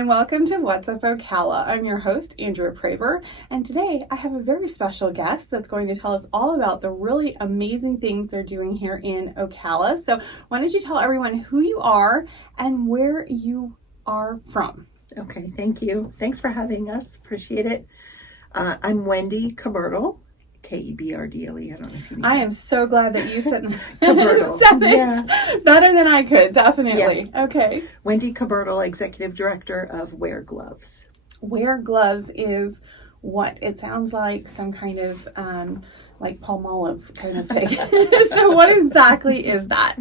and welcome to What's Up Ocala. I'm your host, Andrea Praver, and today I have a very special guest that's going to tell us all about the really amazing things they're doing here in Ocala. So why don't you tell everyone who you are and where you are from? Okay, thank you. Thanks for having us. Appreciate it. I'm Wendy Kebertle, Kebrtle. I don't know if you need I that. am so glad that you said, Kebertle. said it better than I could, definitely. Yeah. Okay. Wendy Kebertle, Executive Director of Wear Gloves. Wear Gloves is what? It sounds like some kind of like Palmolive kind of thing. So what exactly is that?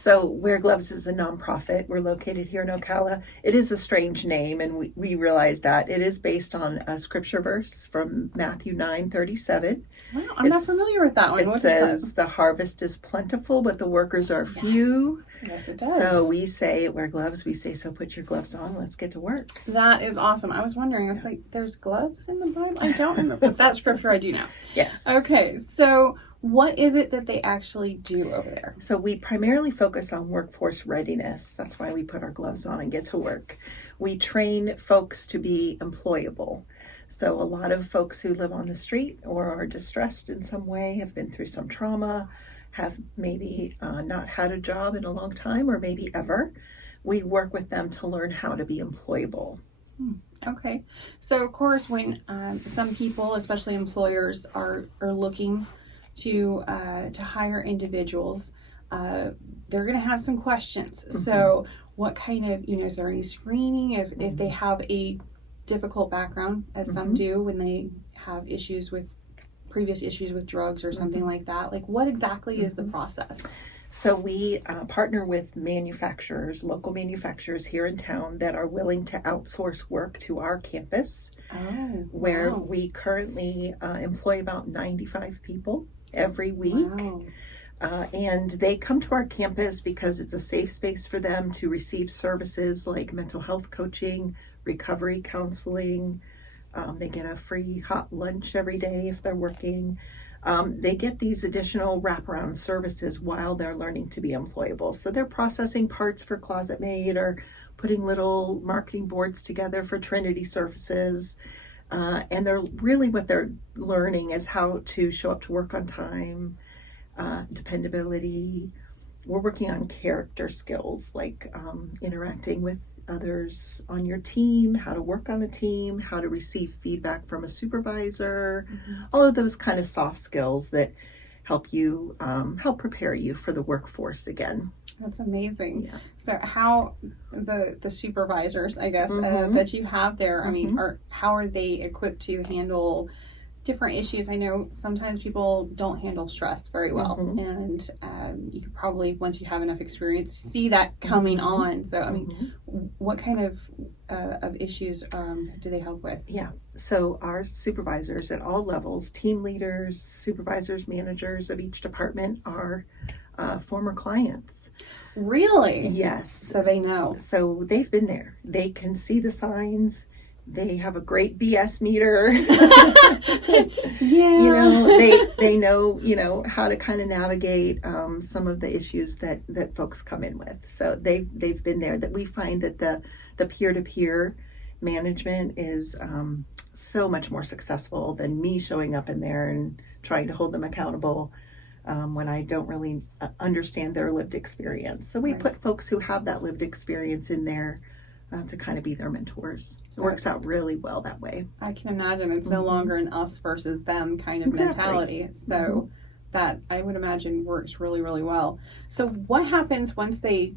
So Wear Gloves is a nonprofit. We're located here in Ocala. It is a strange name, and we realize that. It is based on a scripture verse from Matthew 9:37. Wow, I'm not familiar with that one. It says, the harvest is plentiful, but the workers are few. Yes, it does. So we say at Wear Gloves, so put your gloves on, let's get to work. That is awesome. I was wondering, it's like, there's gloves in the Bible? I don't remember, but that scripture I do know. Yes. Okay, so what is it that they actually do over there? So we primarily focus on workforce readiness. That's why we put our gloves on and get to work. We train folks to be employable. So a lot of folks who live on the street or are distressed in some way, have been through some trauma, have maybe not had a job in a long time or maybe ever. We work with them to learn how to be employable. Okay. So of course, when some people, especially employers, are looking to hire individuals, they're going to have some questions. Mm-hmm. So what kind of, is there any screening if they have a difficult background, as some do when they have previous issues with drugs or something like that? Like, what exactly is the process? So we partner with manufacturers, local manufacturers here in town that are willing to outsource work to our campus, where we currently employ about 95 people every week. Wow. And they come to our campus because it's a safe space for them to receive services like mental health coaching, recovery counseling. They get a free hot lunch every day if they're working. They get these additional wraparound services while they're learning to be employable. So they're processing parts for Closet Made or putting little marketing boards together for Trinity services. And what they're learning is how to show up to work on time, dependability. We're working on character skills like interacting with others on your team, how to work on a team, how to receive feedback from a supervisor, all of those kind of soft skills that help prepare you for the workforce again. That's amazing. Yeah. So how the supervisors, I guess, that you have there, I mean, how are they equipped to handle different issues? I know sometimes people don't handle stress very well, and you could probably, once you have enough experience, see that coming on. So, I mean, what kind of issues do they help with? Yeah. So our supervisors at all levels, team leaders, supervisors, managers of each department are former clients. Really? Yes. So they know. So they've been there. They can see the signs. They have a great BS meter. Yeah. They know, how to kind of navigate some of the issues that folks come in with. So they've been there. That we find that the peer-to-peer management is so much more successful than me showing up in there and trying to hold them accountable when I don't really understand their lived experience. So we put folks who have that lived experience in there to kind of be their mentors. So it works out really well that way. I can imagine it's no longer an us versus them kind of mentality. So that, I would imagine, works really, really well. So what happens once they,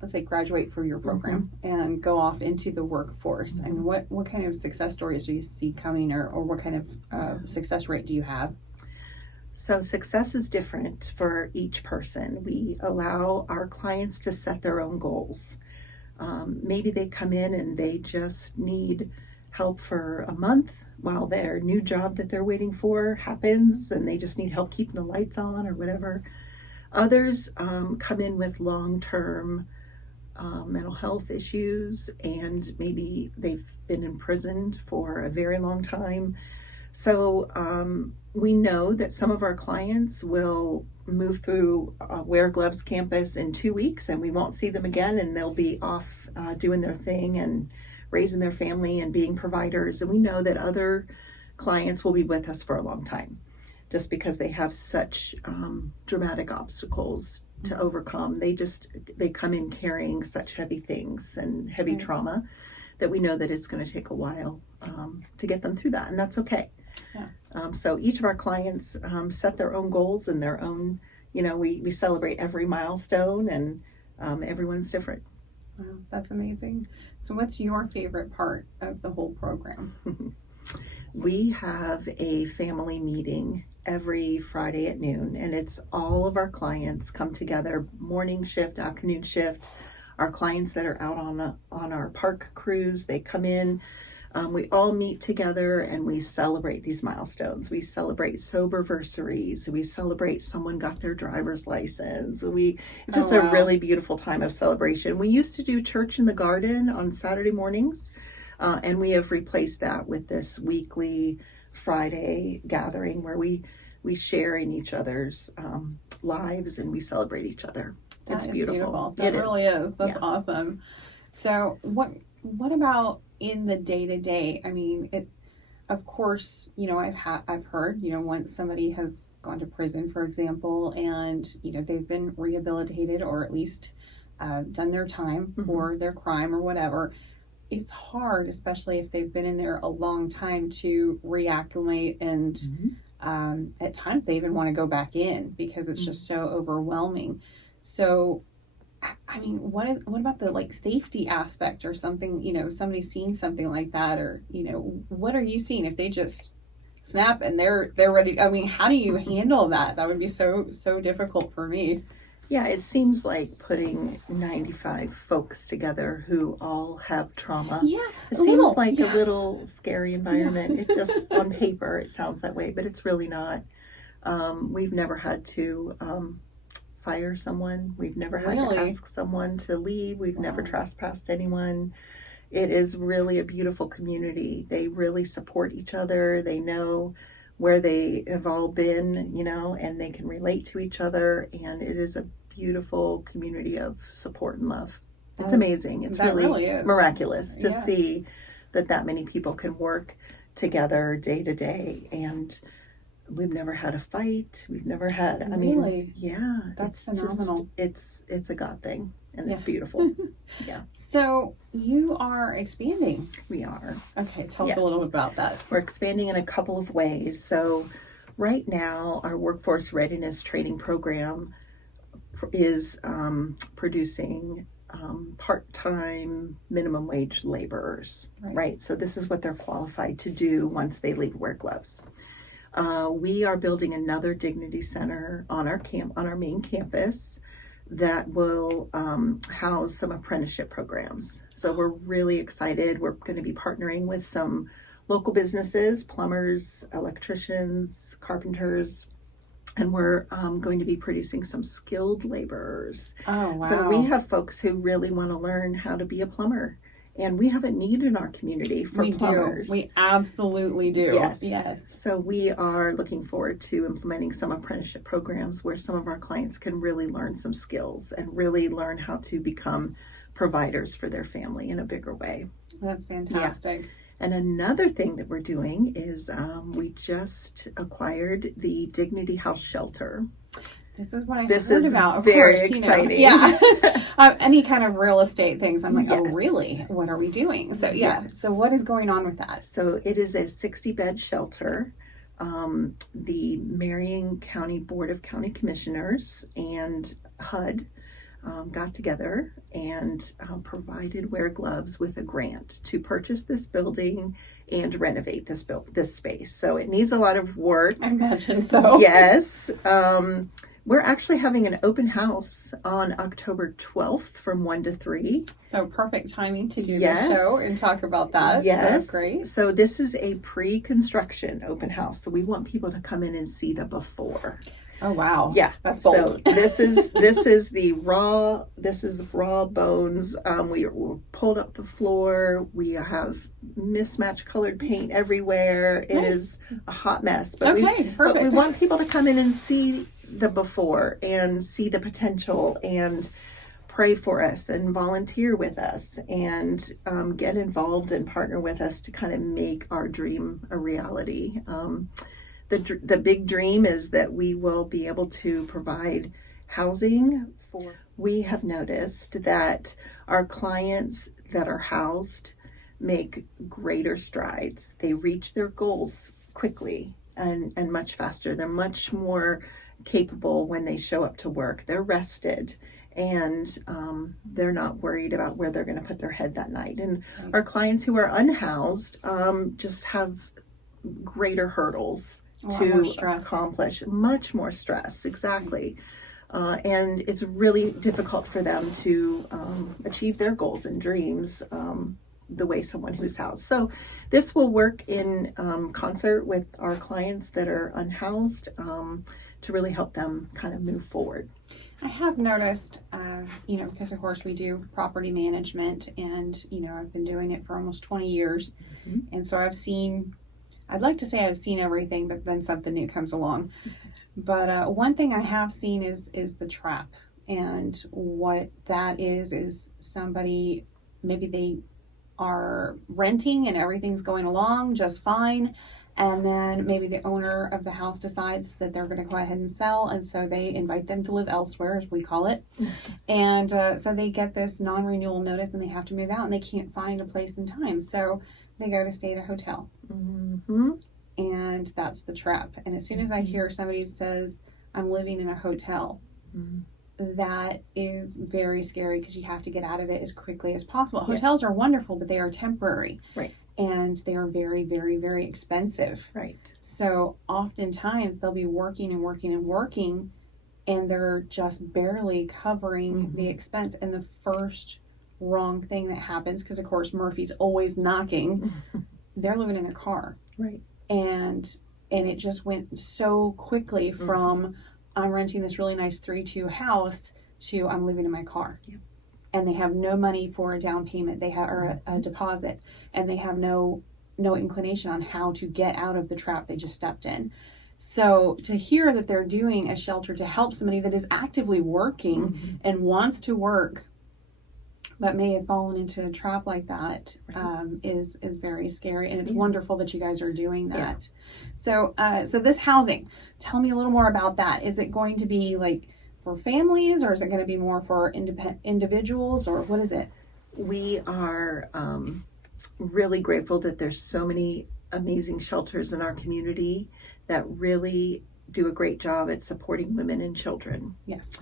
let's say, graduate from your program and go off into the workforce? And what kind of success stories do you see coming, or what kind of success rate do you have? So success is different for each person. We allow our clients to set their own goals. Maybe they come in and they just need help for a month while their new job that they're waiting for happens, and they just need help keeping the lights on or whatever. Others come in with long-term mental health issues, and maybe they've been imprisoned for a very long time. So we know that some of our clients will move through Wear Gloves campus in 2 weeks, and we won't see them again, and they'll be off doing their thing and raising their family and being providers. And we know that other clients will be with us for a long time just because they have such dramatic obstacles to overcome. They come in carrying such heavy things and heavy trauma that we know that it's going to take a while to get them through that, and that's okay. So each of our clients set their own goals and their own, we celebrate every milestone, and everyone's different. Wow, that's amazing. So what's your favorite part of the whole program? We have a family meeting every Friday at noon, and it's all of our clients come together, morning shift, afternoon shift. Our clients that are out on our park cruise, they come in. We all meet together and we celebrate these milestones. We celebrate soberversaries. We celebrate someone got their driver's license. It's just a really beautiful time of celebration. We used to do church in the garden on Saturday mornings, and we have replaced that with this weekly Friday gathering where we share in each other's lives and we celebrate each other. It's beautiful. That really is. That's awesome. So what about in the day-to-day? I mean, of course, I've heard, once somebody has gone to prison, for example, and, they've been rehabilitated or at least done their time for their crime or whatever, it's hard, especially if they've been in there a long time, to reacclimate, and at times they even want to go back in because it's just so overwhelming. So, I mean, what about the safety aspect or something? Somebody's seen something like that, or what are you seeing if they just snap and they're ready? I mean, how do you handle that? That would be so difficult for me. Yeah, it seems like putting 95 folks together who all have trauma. Yeah, it seems like a little scary environment. It just, on paper, it sounds that way, but it's really not. We've never had to fire someone. We've never had to ask someone to leave. We've never trespassed anyone. It is really a beautiful community. They really support each other. They know where they have all been, and they can relate to each other. And it is a beautiful community of support and love. It's amazing. It's really miraculous to see that many people can work together day to day. And we've never had a fight. We've never had, that's phenomenal. It's a God thing, and it's beautiful. So you are expanding. We are. Okay, tell us a little bit about that. We're expanding in a couple of ways. So right now, our workforce readiness training program is producing part-time minimum wage laborers, right? So this is what they're qualified to do once they leave Wear Gloves. We are building another Dignity Center on our main campus that will house some apprenticeship programs. So we're really excited. We're going to be partnering with some local businesses, plumbers, electricians, carpenters, and we're going to be producing some skilled laborers. Oh, wow. So we have folks who really want to learn how to be a plumber. And we have a need in our community for plumbers. We absolutely do. Yes. So we are looking forward to implementing some apprenticeship programs where some of our clients can really learn some skills and really learn how to become providers for their family in a bigger way. That's fantastic. Yeah. And another thing that we're doing is we just acquired the Dignity House Shelter. This is what I heard about. Of Very course, exciting. Any kind of real estate things. I'm like, oh, really? What are we doing? So, So what is going on with that? So it is a 60-bed shelter. The Marion County Board of County Commissioners and HUD got together and provided Wear Gloves with a grant to purchase this building and renovate this space. So it needs a lot of work. I imagine so. Yes. We're actually having an open house on October 12th from 1 to 3. So perfect timing to do the show and talk about that. Yes. So great. So this is a pre-construction open house. So we want people to come in and see the before. Oh, wow. Yeah. That's bold. So this is raw bones. We pulled up the floor. We have mismatched colored paint everywhere. It is a hot mess. But perfect. We want people to come in and see the before and see the potential and pray for us and volunteer with us and get involved and partner with us to kind of make our dream a reality. The big dream is that we will be able to provide housing for. We have noticed that our clients that are housed make greater strides. They reach their goals quickly and much faster. They're much more capable when they show up to work. They're rested and they're not worried about where they're going to put their head that night. And our clients who are unhoused just have greater hurdles to accomplish, much more stress, exactly. And it's really difficult for them to achieve their goals and dreams the way someone who's housed. So this will work in concert with our clients that are unhoused to really help them kind of move forward. I have noticed, because of course we do property management and, I've been doing it for almost 20 years. Mm-hmm. And so I'd like to say I've seen everything, but then something new comes along. But one thing I have seen is the trap. And what that is somebody, maybe they are renting and everything's going along just fine. And then maybe the owner of the house decides that they're going to go ahead and sell. And so they invite them to live elsewhere, as we call it. And so they get this non-renewal notice and they have to move out and they can't find a place in time. So they go to stay at a hotel. Mm-hmm. And that's the trap. And as soon as I hear somebody says, I'm living in a hotel, that is very scary because you have to get out of it as quickly as possible. Yes. Hotels are wonderful, but they are temporary. Right. And they are very, very, very expensive. Right. So oftentimes they'll be working and working and working, and they're just barely covering the expense. And the first wrong thing that happens, because of course Murphy's always knocking, they're living in their car. Right. And it just went so quickly from I'm renting this really nice 3-2 house to I'm living in my car. Yeah. And they have no money for a down payment. They have or a deposit, and they have no inclination on how to get out of the trap they just stepped in. So to hear that they're doing a shelter to help somebody that is actively working and wants to work, but may have fallen into a trap like that, is very scary. And it's wonderful that you guys are doing that. Yeah. So this housing, tell me a little more about that. Is it going to be like for families, or is it going to be more for individuals, or what is it? We are really grateful that there's so many amazing shelters in our community that really do a great job at supporting women and children. Yes.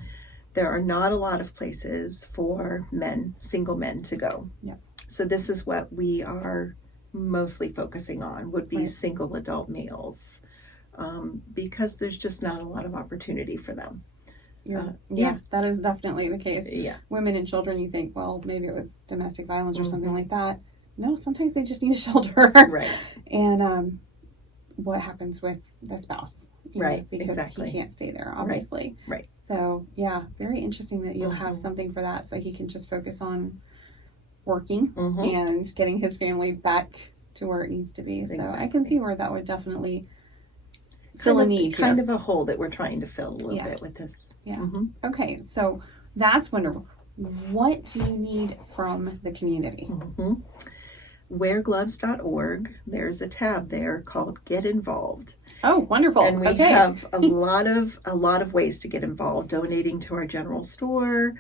There are not a lot of places for men, single men, to go. Yeah. So this is what we are mostly focusing on, would be single adult males, because there's just not a lot of opportunity for them. Yeah, that is definitely the case. Yeah. Women and children, you think, well, maybe it was domestic violence or something like that. No, sometimes they just need a shelter. Right. And what happens with the spouse? Right, because exactly. he can't stay there, obviously. Right. So, yeah, very interesting that you'll have something for that so he can just focus on working and getting his family back to where it needs to be. So I can see where that would definitely fill a need kind of a hole that we're trying to fill a little bit with this. Yeah. Okay, so that's wonderful. What do you need from the community? Weargloves.org. There's a tab there called Get Involved. Oh, wonderful. And we have a lot of ways to get involved. Donating to our general store,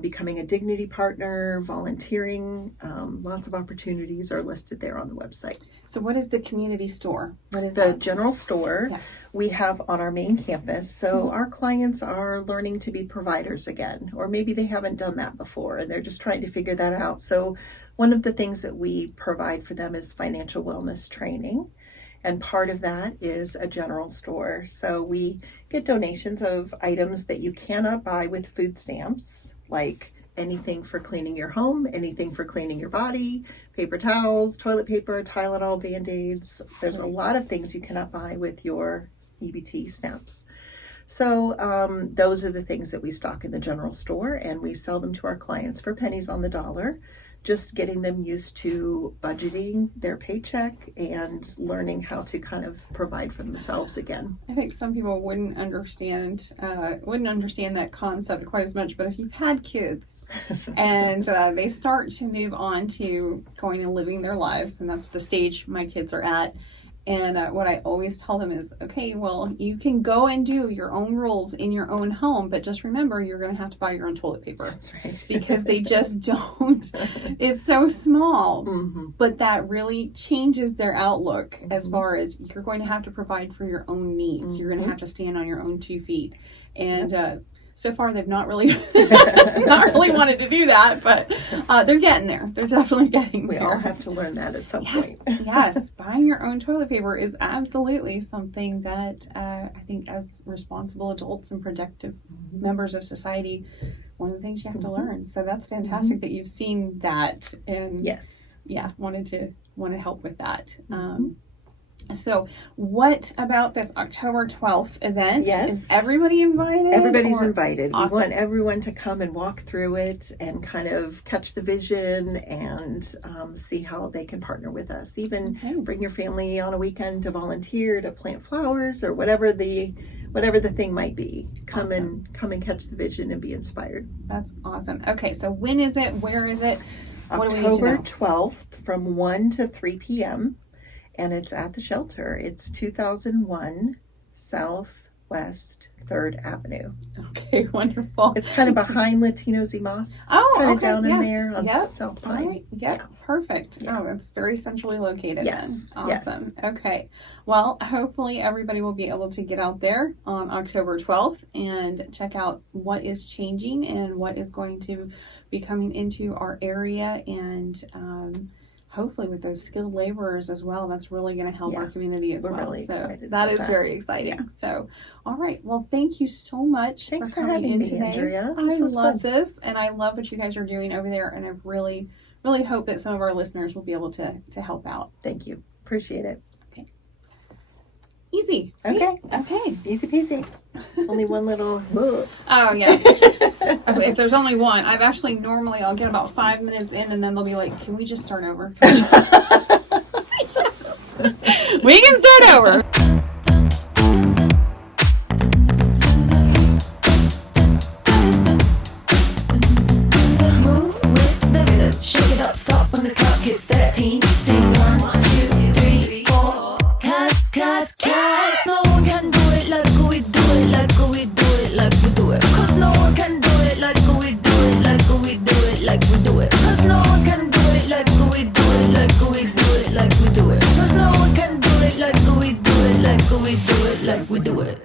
becoming a Dignity partner, volunteering. Lots of opportunities are listed there on the website. So what is the community store? What is the that? General store? Yes. We have on our main campus. So our clients are learning to be providers again, or maybe they haven't done that before and they're just trying to figure that out. So one of the things that we provide for them is financial wellness training. And part of that is a general store. So we get donations of items that you cannot buy with food stamps, like anything for cleaning your home, anything for cleaning your body, paper towels, toilet paper, Tylenol, Band-Aids. There's a lot of things you cannot buy with your EBT stamps. So those are the things that we stock in the general store, and we sell them to our clients for pennies on the dollar. just getting them used to budgeting their paycheck and learning how to kind of provide for themselves again. I think some people wouldn't understand that concept quite as much, but if you've had kids and they start to move on to going and living their lives, and that's the stage my kids are at, and what I always tell them is, okay, well, you can go and do your own rules in your own home, but just remember, you're going to have to buy your own toilet paper. That's right. Because they just don't. It's so small. Mm-hmm. But that really changes their outlook as far as you're going to have to provide for your own needs. You're going to have to stand on your own 2 feet. And so far, they've not really wanted to do that, but they're getting there. They're definitely getting there. We all have to learn that at some point. Yes. Buying your own toilet paper is absolutely something that I think as responsible adults and productive members of society, one of the things you have to learn. So that's fantastic that you've seen that and yes, want to help with that. So what about this October 12th event? Yes. Is everybody invited? Everybody's invited. Awesome. We want everyone to come and walk through it and kind of catch the vision and see how they can partner with us. Even bring your family on a weekend to volunteer, to plant flowers, or whatever the thing might be. Come and catch the vision and be inspired. That's awesome. Okay, so when is it? Where is it? What do we need to October know? 12th from 1 to 3 p.m. and it's at the shelter. It's 2001 Southwest 3rd Avenue. Okay, wonderful. It's kind of behind Latinos y Mas. Oh, kind of okay, down yes. in there on Yep. South All Pine. right. Yep. Perfect. Yeah. Oh, it's very centrally located Yes. then. Awesome. Okay. Well, hopefully everybody will be able to get out there on October 12th and check out what is changing and what is going to be coming into our area, and hopefully with those skilled laborers as well. That's really going to help our community as We're well. really so excited that about is that. very exciting. Yeah. So, all right. Well, thank you so much Thanks for for coming having in me, today. Andrea. I This was love fun. this, and I love what you guys are doing over there, and I really hope that some of our listeners will be able to help out. Thank you. Appreciate it. Easy. Okay. Okay. Easy peasy. Only one little. Oh, yeah. Okay, if there's only one, I'll get about 5 minutes in, and then they'll be like, can we just start over? We can start over. Move with the rhythm, shake it up, stop when the clock hits 13. Sing 1, 2, 3, 4. Cause no one can do it like we do it, like we do it, like we do it. Cause no one can do it like we do it, like we do it, like we do it. Cause no one can do it like we do it, like we do it, like we do it. Cause no one can do it like we do it, like we do it, like we do it.